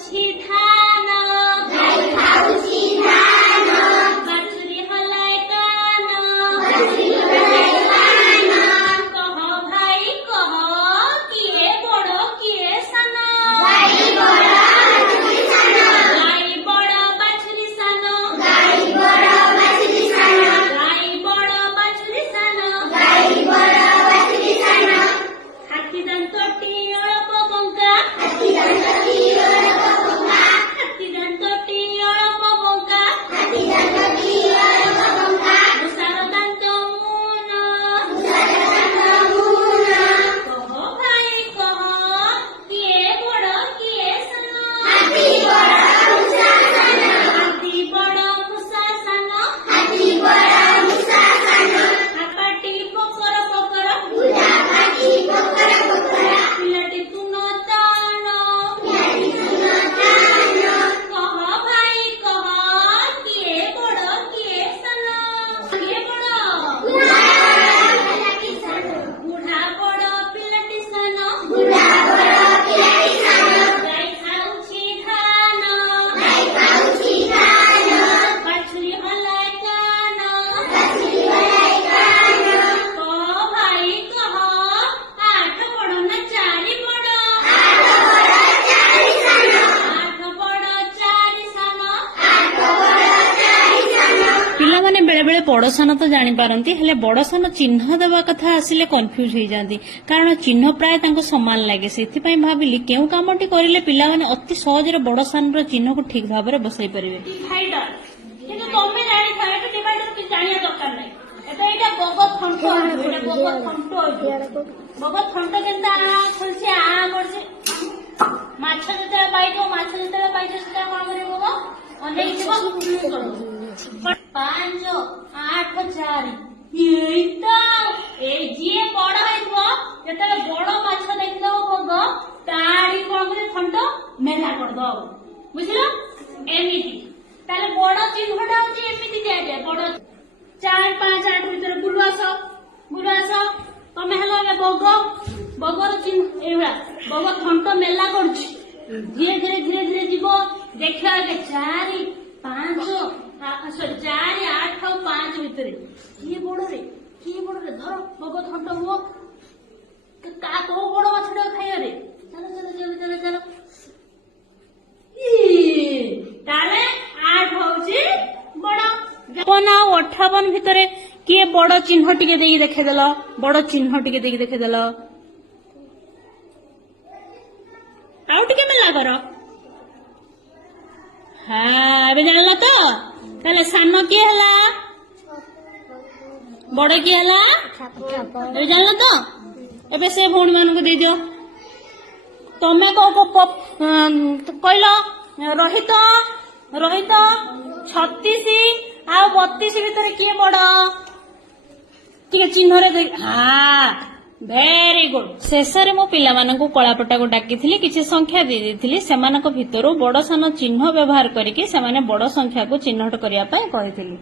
ଖାଉଛି ଧାନ ବାଛୁରୀ ହଲାଏ କାନ କହ ଭାଇ କହ କିଏ ବଡ଼ କିଏ ସାନ ଗାଈ ବଡ଼ ବାଛୁରୀ ସାନ ଗାଈ ବଡ଼ ବାଛୁରୀ ସାନ ହାତୀ ଦାନ୍ତଟି ଅଳପ ବଙ୍କା ମୂଷାର ଦାନ୍ତ ମୁନ କହ ଭାଇ କହ କିଏ ବଡ଼ କିଏ ସାନ ହାତୀ ବଡ଼ ମୂଷା ସାନ ହାପାଟି ପକର ପକର ପିଲାଟି ତୁନ ତାଣ କହ ଭାଇ କହ କିଏ ବଡ଼ କିଏ ସାନ କିଏ ବଡ଼ ବୁଢ଼ା ବଡ଼ ପିଲାଟି ସାନ ଗାଈ ଖାଉଛି ଧାନ ବାଛୁରୀ ହଲାଏ କାନ କହ ଭାଇ କହ ଆଠ ବଡ଼ ନା ଚାରି ବଡ଼ ଆଠ ବଡ଼ ଚାରି ସାନ ପିଲାମାନେ ବେଳେ ବେଳେ ବଡ ସାନ ତ ଜାଣିପାରନ୍ତି, ହେଲେ ବଡ ସାନ ଚିହ୍ନ ଦେବା କଥା ଆସିଲେ କନଫ୍ୟୁଜ ହେଇଯାନ୍ତି, କାରଣ ଚିହ୍ନ ପ୍ରାୟ ତାଙ୍କୁ ସମାନ ଲାଗେ। ସେଥିପାଇଁ ଭାବିଲି କେଉଁ କାମଟି କରିଲେ ପିଲାମାନେ ଅତି ସହଜରେ ବଡ ସାନର ଚିହ୍ନକୁ ଠିକ ଭାବରେ ବସାଇ ପାରିବେ। ଡିଭାଇଡର କିନ୍ତୁ ତମେ ଜାଣିଥାଅ ଏଟା ଡିଭାଇଡର କିଛି ଜାଣିବା ଦରକାର ନାହିଁ। ଏଇଟା ବଗ ଥଣ୍ଟ ବଗ ଥଣ୍ଟ କେନ୍ତା ଖୋଲଛି ଆ କରୁଛି ମାଛ ଯେତେବେଳେ ପାଇଯିବ ସେଟା କଣ କରିବ ବଗ ଅନେଇଥିବ ପାଞ୍ଚ ଆଠ ଚାରି ଏଇଟା ଏଇ ଯିଏ ବଡ ହେଇଥିବ ଯେତେବେଳେ ବଡ ମାଛ ଦେଖିଦବ ବଗ ତାରି କଣ କରିବ ଥଣ୍ଟ ମେଲା କରିଦବ ବୁଝିଲ ଏମିତି। ତାହେଲେ ବଡ ଚିହ୍ନଟା ହଉଛି ଏମିତି ଦିଆଯାଏ। ବଡ 4 5 8 ଭିତରେ ବୁଲୁ ଆସ ତମେ ହେଲା ବଗର ଚିହ୍ନ ଏଇଭଳିଆ ବଗ ଥଣ୍ଟ ମେଲା କରୁଛି ଧୀରେ ଧୀରେ ଯିବ ଦେଖିବା 4 5 4 8 ଆଉ 5 ଭିତରେ କିଏ ବଡରେ ଧର ବଗ ଥଣ୍ଟ ହୁଅ କୋଉ ବଡ ମାଛଟା ଖାଇବାରେ ଚାଲ ତାହେଲେ 8 ହଉଛି ବଡ। 52 ଆଉ 58 ଭିତରେ କିଏ ବଡ ଚିହ୍ନ ଟିକେ ଦେଇକି ଦେଖେଇଦେଲ, ଆଉ ଟିକେ ମେଲା କର। ଏବେ ଜାଣିଲ ତ? ତାହେଲେ ସାନ କିଏ ହେଲା, ବଡ କିଏ ହେଲା, ଏବେ ଜାଣିଲ ତ? ଏବେ ସେ ଭଉଣୀ ମାନଙ୍କୁ ଦେଇଦିଅ। ତମେ କହିଲ ରୋହିତ 36 ଆଉ 32 ଭିତରେ କିଏ ବଡ ଟିକେ ଚିହ୍ନରେ ଭେରି ଗୁଡ। ଶେଷରେ ମୁଁ ପିଲାମାନଙ୍କୁ କଳାପଟାକୁ ଡାକିଥିଲି, କିଛି ସଂଖ୍ୟା ଦେଇଥିଲି। ସେମାନଙ୍କ ଭିତରୁ ବଡ ସାନ ଚିହ୍ନ ବ୍ୟବହାର କରିକି ସେମାନେ ବଡ ସଂଖ୍ୟାକୁ ଚିହ୍ନଟ କରିବା ପାଇଁ କହିଥିଲି।